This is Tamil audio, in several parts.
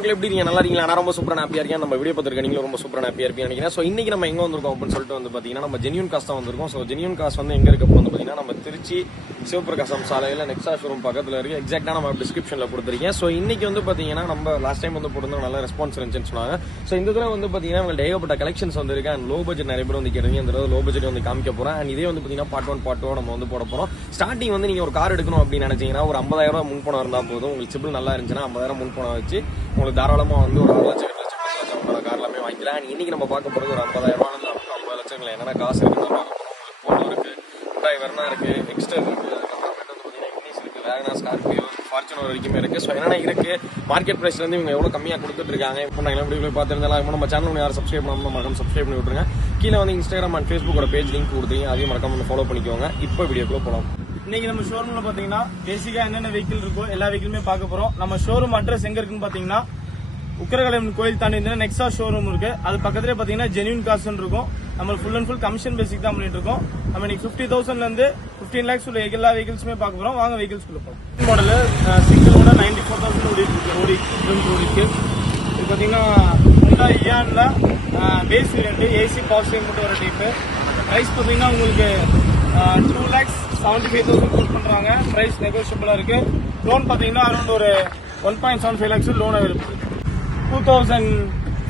உங்களுக்கு எப்படி இருக்கீங்க நல்லா இருக்கீங்களா? நான் ரொம்ப சூப்பரான ஹாப்பியா இருக்கேன். நம்ம வீடியோ பார்த்துருக்க நீங்களும் ரொம்ப சூப்பரான ஹாப்பியா இருப்பீங்க நினைக்கிறேன். ஸோ இன்னைக்கு நம்ம எங்க வந்திருக்கோம் அப்படின்னு சொல்லிட்டு வந்து பாத்தீங்கன்னா நம்ம ஜெனியூன் காசு தான் வந்திருக்கோம். ஸோ ஜெனியூன் காசு வந்து எங்க இருக்க வந்து பார்த்தீங்கன்னா நம்ம திருச்சி சிவபிரகாசம் சாலையில் நெக்ஸா ஷோரூம் பக்கத்தில் இருக்கு. எக்ஸாக்டாக நம்ம டிஸ்கிரிப்ஷனில் கொடுத்துருக்கேன். ஸோ இன்னைக்கு வந்து பார்த்தீங்கன்னா நம்ம லாஸ்ட் டைம் வந்து போட்டிருந்தோம் நல்ல ரெஸ்பான்ஸ் இருந்துச்சுன்னு சொன்னாங்க. ஸோ இந்த தடவை வந்து பார்த்தீங்கன்னா உங்களுக்கு ஏகப்பட்ட கலெக்ஷன்ஸ் வந்திருக்கு. அண்ட் லோ பட்ஜெட் நிறைய பேர் வந்து கேட்டீங்க இந்த தடவை லோ பட்ஜெட் வந்து காமிக்க போகிறேன் அண்ட் இதே வந்து பார்த்தீங்கன்னா பார்ட் ஒன் பார்ட் டூ நம்ம வந்து போட போகிறோம் ஸ்டார்டிங் வந்து நீங்கள் ஒரு கார் எடுக்கணும் அப்படின்னு நினைச்சீங்கன்னா ஒரு ஐம்பதாயிரம் ரூபா முன் பணம் இருந்தால் போதும். உங்களுக்கு சிபில் நல்லா இருந்துச்சுன்னா 50000 முன் பணம் வச்சு உங்களுக்கு தாராளமாக வந்து ஒரு ஆறு லட்சம் எட்டு லட்சம் பத்து லட்சம் உங்களோட கார் எல்லாமே வாங்கிக்கலாம். அண்ட் இன்னைக்கு நம்ம பார்க்க போகிறது ஒரு 50000 ரூபாய் இருந்து ஐம்பது லட்சங்கள் என்னென்ன காசு இருக்கு போனோ இருக்கு இருக்குது வெர்னா இருக்கு. எக்ஸ்டர் இருக்குது அதுக்கப்புறமேட்டு வந்து பாத்தீங்கன்னா இக்னிஸ் வேகனா ஸ்கார்பியோ ஃபார்ச்சுனர் வரைக்குமே இருக்கு. ஸோ என்னென்ன இருக்கு? மார்க்கெட் ப்ரைஸ்லேருந்து இவங்க எவ்வளவு கம்மியா கொடுத்துட்டு இருக்காங்க? இப்போ நாங்கள் எப்படி போய் பார்த்துருந்தாலும் நம்ம சேனல் யாரும் சப்ஸ்கிரைப் பண்ணாமல் மறக்காம சப்ஸ்கிரைப் பண்ணி விட்டுருங்க. கீழே வந்து இன்ஸ்டாகிராம் அண்ட் ஃபேஸ்புக்கோட பேஜ் லிங்க் கொடுத்தீங்க. அதையும் மறக்காம ஃபாலோ பண்ணிக்கோங்க. இப்போ வீடியோக்குள்ள போகலாம் இன்னைக்கு நம்ம ஷோரூம்ல பாத்தீங்கன்னா பேசிக்கா என்னென்ன வெஹிக்கிள் இருக்கோ எல்லா வெஹிக்கிளுமே பார்க்க போறோம். நம்ம ஷோரூம் அட்ரஸ் எங்க இருக்குன்னு பாத்தீங்கன்னா உக்கரகலம் கோயில் தாண்டி இருந்தா நெக்ஸா ஷோரூம் இருக்கு. அது பக்கத்துலேயே பாத்தீங்கன்னா ஜென்யூன் காசுன்னு இருக்கும். நம்ம full and full commission basic தான் பண்ணிட்டு இருக்கோம். நம்ம இன்னைக்கு ஃபிஃப்டி தௌசண்ட்ல இருந்து ஃபிஃப்டீன் லேக்ஸ் உள்ள எல்லா வெஹிக்கிள்ஸுமே பார்க்க போறோம். வாங்க வெஹிக்கிள்ஸ் குள்ள மாடல் சிங்கிள் ஓட நைன்டி ஃபோர் தௌசண்ட் ஓடி இருக்கு. ஓடி ஓடிக்கு இது பாத்தீங்கன்னா ஹுண்டா இயான்ல பேஸ் வேரியன்ட் ஏசி பவர் மட்டும் வர டைப்பு ப்ரைஸ் பாத்தீங்கன்னா உங்களுக்கு two lakhs seventy five thousand quote பண்ணுறாங்க ப்ரைஸ் நெகோஷியபிளாக இருக்கு. லோன் பார்த்தீங்கன்னா அரௌண்ட் ஒரு one point seven five lakhs loan available two thousand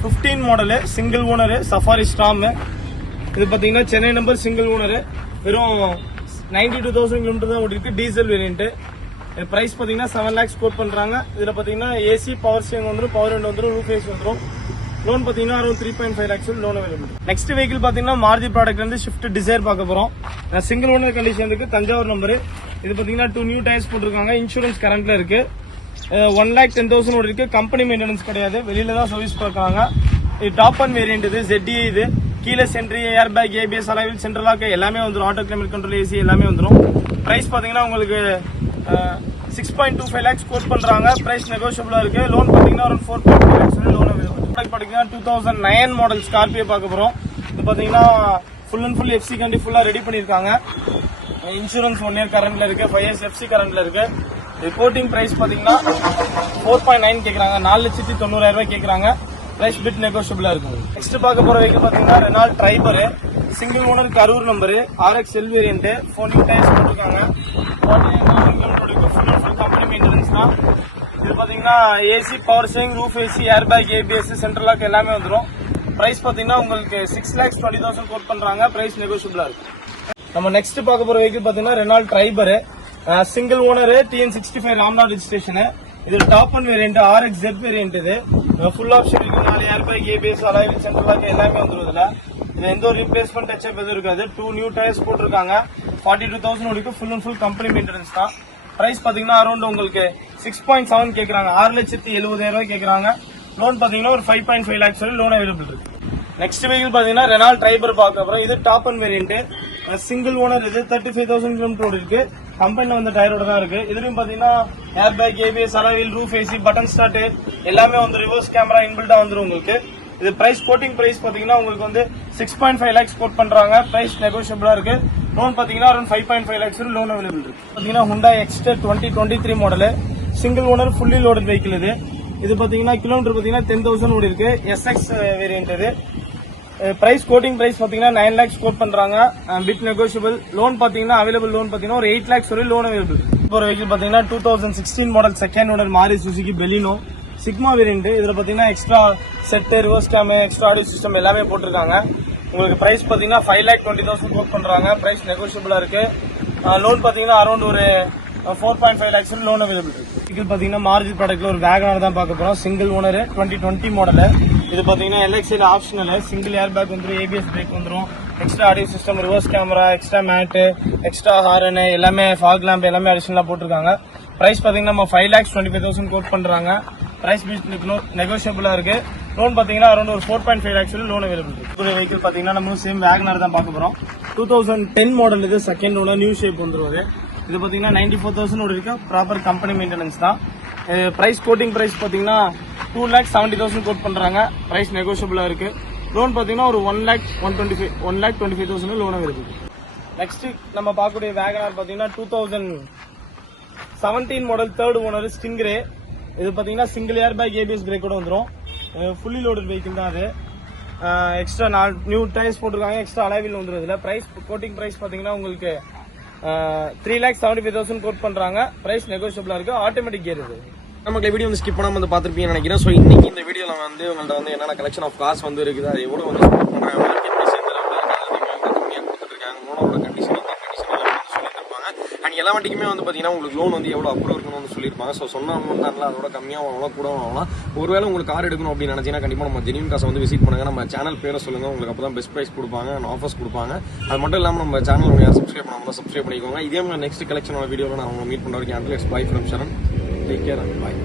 fifteen model single owner Safari Storme இது பார்த்தீங்கன்னா சென்னை நம்பர் சிங்கிள் ஓனரு வெறும் நைன்டி டூ தௌசண்ட் கிலோமீட்டர் தான் ஓடிருக்கு டீசல் வேரியன்ட்டு ப்ரைஸ் பார்த்தீங்கன்னா செவன் லேக்ஸ் கோட் பண்ணுறாங்க இதில் பார்த்தீங்கன்னா ஏசி பவர் ஸ்டேங் வந்துடும் பவர் விண்டோ வந்துடும் ரூஃப் ஏசி வந்துடும் லோன் பாத்தீங்கன்னா around three point five lakhs loan available next vehicle பாத்தீங்கன்னா மாருதி ப்ராடக்ட் வந்து ஷிஃப்ட் டிசைர் பார்க்க போறோம். சிங்கிள் ஓனர் கண்டிஷன் இருக்கு தஞ்சாவூர் நம்பர் இது பாத்தீங்கன்னா டூ நியூ டயர்ஸ் போட்டிருக்காங்க. இன்சூரன்ஸ் கரண்ட்ல இருக்கு. ஒன் லேக் டென் தௌசண்ட் ஓடி இருக்கு. கம்பெனி மெயின்டெனன்ஸ் கிடையாது. வெளியில தான் சர்வீஸ் பார்க்குறாங்க. இது டாப் அண்ட் வேரியன்ட் இது ZDI இது. கீழே sentry air bag ABS alloy wheel central lock எல்லாமே வந்துடும் ஆட்டோ கிளைமேட் கண்ட்ரோல் ஏசி எல்லாமே வந்துடும் ப்ரைஸ் பார்த்தீங்கன்னா உங்களுக்கு six point two five lakhs quote பண்ணுறாங்க ப்ரைஸ் நெகோஷியபிளாக இருக்குது லோன் பார்த்தீங்கன்னா ஒரு four point five lakhs loan பார்த்தீங்கன்னா two thousand nine model Scorpio பார்க்க போகிறோம் இது பார்த்தீங்கன்னா ஃபுல் அண்ட் ஃபுல் எஃப்சி கண்டி ஃபுல்லாக ரெடி பண்ணியிருக்காங்க இன்சூரன்ஸ் ஒன் இயர் கரண்ட்ல இருக்கு ஃபைவ் இயர்ஸ் எஃப்சி கரண்ட்ல இருக்கு. ரிப்போர்ட்டிங் ப்ரைஸ் பார்த்தீங்கன்னா ஃபோர் பாயிண்ட் நைன் கேட்குறாங்க நாலு லட்சத்தி தொண்ணூறாயிரம் ரூபாய் கேட்குறாங்க ப்ரைஸ் பிட் நெகோஷியபிளாக இருக்கும். நெக்ஸ்ட் பார்க்க போற வெஹிக்கிள் பார்த்தீங்கன்னா Renault Triber single owner Karur number RX L variant phoning tyres போட்டிருக்காங்க ஃபுல் கம்பெனி மெயின்டெனன்ஸ் தான் பார்த்தீங்கன்னா AC power steering roof AC air bag ABS central lock எல்லாமே வந்துடும் ப்ரைஸ் பார்த்தீங்கன்னா உங்களுக்கு six lakhs twenty thousand quote பண்ணுறாங்க ப்ரைஸ் நெகோஷியபிளாக இருக்கு. நம்ம நெக்ஸ்ட் பார்க்க போகிற வெஹிக்கிள் பார்த்தீங்கன்னா Renault Triber single owner TN sixty five Ramnad registration இது top one variant RX Z variant இது. ஃபுல் ஆப்ஷன் இருக்கு நாலு air bag ABS alloy wheel central lock எல்லாமே வந்துரும் இது எந்த ஒரு ரீப்ளேஸ்மெண்ட் டச்சப் எதுவும் இருக்காது. டூ நியூ டயர்ஸ் போட்டிருக்காங்க. ஃபார்ட்டி டூ தௌசண்ட் வரைக்கும் full and full company maintenance தான். பிரைஸ் பாத்தீங்கன்னா அரௌண்ட் உங்களுக்கு சிக்ஸ் பாயிண்ட் செவன் கேட்குறாங்க ஆறு லட்சத்தி எழுபதாயிரம் ரூபாய் கேக்குறாங்க. லோன் பாத்தீங்கன்னா ஒரு ஃபைவ் பாயிண்ட் ஃபைவ் லேக்ஸ் வரை லோன் அவைலபிள் இருக்கு. நெக்ஸ்ட் வெஹிக்கிள் பாத்தீங்கன்னா ரெனால் ட்ரைபர் பார்க்க அப்புறம் இது top and variant single owner இது தேர்ட்டி ஃபைவ் தௌசண்ட் கிலோமீட்டர் இருக்கு. கம்பெனில வந்த டயரோட தான் இருக்கு. இதுலயும் பாத்தீங்கன்னா air bag ABS alloy wheel roof AC button start எல்லாமே வந்து ரிவர்ஸ் கேமரா இன்பில்டா வந்துரும் உங்களுக்கு. இது பிரைஸ் கோட்டிங் பிரைஸ் பாத்தீங்கன்னா உங்களுக்கு வந்து six point five lakhs quote பண்றாங்க. பிரைஸ் நெகோஷியபிளா இருக்கு. லோன் பார்த்தீங்கன்னா around five point five lakhs loan available இருக்கு. பார்த்தீங்கன்னா Hyundai Exter twenty twenty three model single owner fully loaded vehicle இது. இது பார்த்தீங்கன்னா கிலோமீட்டர் பார்த்தீங்கன்னா டென் தௌசண்ட் ஓடி இருக்கு. எஸ்எக்ஸ் வேரியன்ட் இது. பிரைஸ் கோட்டிங் பிரைஸ் பார்த்தீங்கன்னா நைன் லேக்ஸ் கோட் பண்ணுறாங்க பிட் நெகோஷியபிள் லோன் பார்த்தீங்கன்னா அவைலபிள் லோன் பார்த்தீங்கன்னா ஒரு எயிட் லேக்ஸ் வரை லோன் அவைலபிள் இப்போ வெஹிக்கிள் பார்த்தீங்கன்னா two thousand sixteen model second owner Maruti Suzuki Baleno Sigma variant இதில் பார்த்தீங்கன்னா extra set reverse cam extra audio system எல்லாமே போட்டிருக்காங்க. உங்களுக்கு ப்ரைஸ் பார்த்தீங்கன்னா five lakh twenty thousand quote பண்ணுறாங்க ப்ரைஸ் நெகோஷியபிளாக இருக்குது லோன் பார்த்தீங்கன்னா அரௌண்ட் ஒரு four point five lakhs loan available இருக்குது வெஹிக்கிள் பாத்தீங்கன்னா மாருதி ப்ராடக்ட்ல ஒரு வேகனார் தான் பார்க்க போகிறோம் single owner twenty twenty model இது பார்த்தீங்கன்னா எல்எக்ஸில் ஆப்ஷனல் சிங்கிள் ஏர் பேக் வந்துடும் ஏபிஎஸ் பிரேக் வந்துடும் extra audio system reverse camera extra mat extra horn எல்லாமே ஃபாக் லேம்ப் எல்லாமே அடிஷனலாக போட்டிருக்காங்க. ப்ரைஸ் பார்த்தீங்கன்னா நம்ம five lakhs twenty five thousand quote பண்ணுறாங்க பிரைஸ் நெகோஷியபிளா இருக்கு. லோன் பாத்தீங்கன்னா அரௌண்ட் ஒரு four point five lakhs loan available இருக்கு. வெஹிக்கிள் பாத்தீங்கன்னா நம்ம சேம் வேகனர் தான் பார்க்க போறோம். டூ தௌசண்ட் டென் மாடல் இது செகண்ட் ஒன்று நியூ ஷேப் வந்துருவது இது பாத்தீங்கன்னா நைன்டி ஃபோர் தௌசண்ட் இருக்கு. ப்ராப்பர் கம்பெனி மெயின்டெனன்ஸ் தான். பிரைஸ் கோட்டிங் பிரைஸ் பாத்தீங்கன்னா two lakh seventy thousand quote பண்றாங்க. பிரைஸ் நெகோஷியபிளா இருக்கு. லோன் பாத்தீங்கன்னா ஒரு one lakh one twenty five one lakh twenty five thousand loan இருக்கு. நெக்ஸ்ட் நம்ம பார்க்கக்கூடிய வேகனார் பாத்தீங்கன்னா two thousand seventeen model third owner Stingray இது பார்த்தீங்கன்னா சிங்கிள் ஏர் பேக் ஏபிஎஸ் பிரேக்கோட வந்துடும் ஃபுல்லி லோடட் வெஹிக்கிள் தான் அது. எக்ஸ்ட்ரா நாலு நியூ டயர்ஸ் போட்டிருக்காங்க. எக்ஸ்ட்ரா அலைவில் வந்துடும் இதில் ப்ரைஸ் கோட்டிங் ப்ரைஸ் பார்த்தீங்கன்னா உங்களுக்கு three lakhs seventy five thousand quote பண்ணுறாங்க ப்ரைஸ் நெகோஷியபிளாக இருக்குது ஆட்டோமேட்டிக் கேர் இது. நமக்கு வீடியோ வந்து ஸ்கிப் பண்ணாமல் வந்து பார்த்துருப்பீங்கன்னு நினைக்கிறேன். ஸோ இன்றைக்கி இந்த வீடியோவில் வந்து உங்கள்கிட்ட வந்து என்னென்ன கலெக்ஷன் ஆஃப் காசு வந்து இருக்குது அது எவ்வளோ வந்து support கொடுத்துருக்காங்க மூணு கண்டிஷன் வந்து கண்டிஷன் எல்லாமே வந்து சொல்லியிருப்பாங்க அண்ட் எல்லா வண்டிக்குமே வந்து பார்த்தீங்கன்னா உங்களுக்கு லோன் வந்து எவ்வளோ அப்ரூவ் இருக்கணும்னு வந்து சொல்லியிருப்பாங்க. ஸோ சொன்ன அமௌண்ட் தான் அதோட கம்மியாக வாங்கலாம் கூட வாங்கலாம் ஒருவேளை உங்களுக்கு கார் எடுக்கணும் அப்படின்னு நினச்சிங்கன்னா கண்டிப்பாக நம்ம ஜெனியூன் காசை வந்து விசிட் பண்ணுங்கள் நம்ம சேனல் பேரை சொல்லுங்கள் உங்களுக்கு அப்போ தான் பெஸ்ட் ப்ரைஸ் கொடுப்பாங்க அண்ட் ஆஃபர்ஸ் கொடுப்பாங்க. அது மட்டும் இல்லாமல் நம்ம சேனல் யார் சப்ஸ்கிரைப் பண்ணாமல் சப்ஸ்கிரைப் பண்ணிக்கோங்க. இதே மாதிரி நெக்ஸ்ட் கலெக்ஷனோட வீடியோவில் நான் உங்களை மீட் பண்ணுற வரைக்கும் and let's bye from Charan take care bye